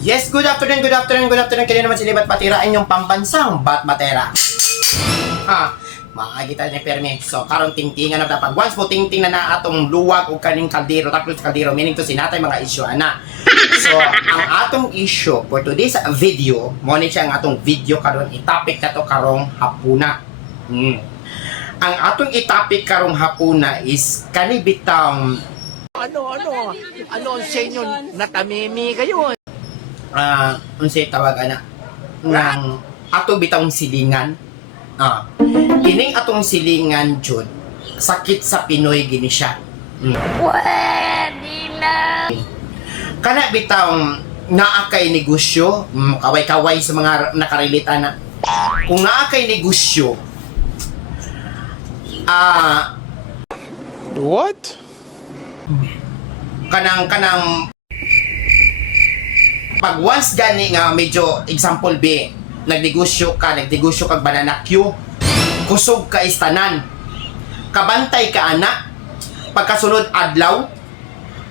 Yes, good afternoon. Kaya naman sila Batbatira, inyong pambansang Batbatera. Maagita ni Perme. So, karon tingtingan na dapat. Once po tingting na atong luwag o kaning kaldero, tapos kaldero, meaning to sinatay mga issue, ana. So, ang atong issue for today's video, muna siya ang atong video karon itapik na to karong hapuna. Ang atong itapik karong hapuna is kanibitang Ano ang sa inyo? Natamimi kayo. unsay tawag ana ng ato bitang silingan. Kining atong silingan jud sakit sa Pinoy gini siya. Pwede na. Kana bitang naa kay negosyo, kaway-kaway sa mga nakarelate na. Kung naa kay negosyo, What? kanang pag once gani nga medyo example B, nagnegosyo kag banana Q, kusog ka istanan, kabantay ka ana, pagkasunod adlaw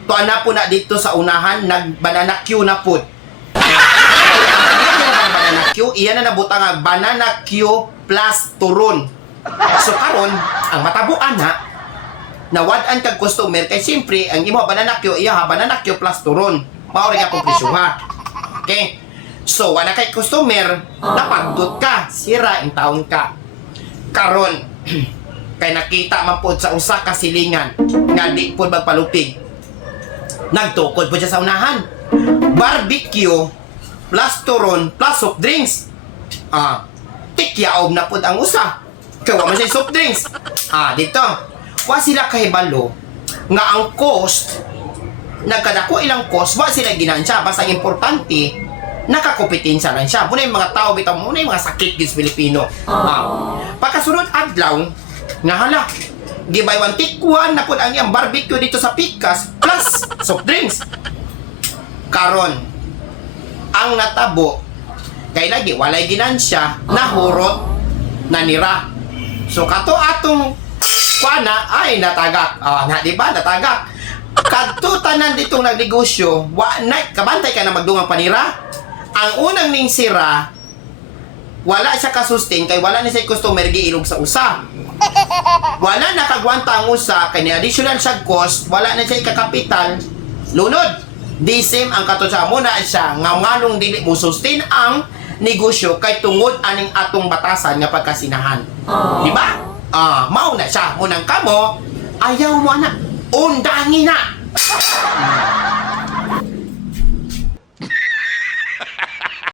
to ana po na dito sa unahan nag banana Q na pud. Banana Q iyan na nabutang nga banana Q plus turon. So karon ang matabuan na nawad-an kag customer kay siyempre ang imo banana Q iya banana Q plus turon mao ring akong presyo ha. Okay, so wala kay customer napagdot ka sira ang taon ka karon kay nakita man pod sa usa ka silingan nga di pod magpalupig nagtukod po siya sa unahan barbecue plus turon plus soft drinks tikyaob na pod ang usa kay wa man siya soft drinks dito wa sila kahibalo nga ang cost nagkadako ilang cost wa sila ginansya basta importante nakakompetensya lang siya muna yung mga tao bitaw muna yung mga sakit gis Pilipino pagkasunod adlaw nga hala gibay one take one na pod ang iyang barbecue dito sa Pikas plus soft drinks karon ang natabo kay lagi walay ginansya nahurot nanira so kato atong kuana ay natagak na di ba natagak kadto tanan ditong nagnegosyo wa na kabantay ka na magdungang panira ang unang ning sira wala siya kasustain kay wala ni sa customer giilog sa usa wala nakagwanta ang usa kay ni additional siya cost wala na siya kakapital lunod di same ang kato sa muna siya nga nganong dili mo sustain ang negosyo kay tungod aning atong batasan nga pagkasinahan di ba mao na siya unang kamo ayaw mo na undangi na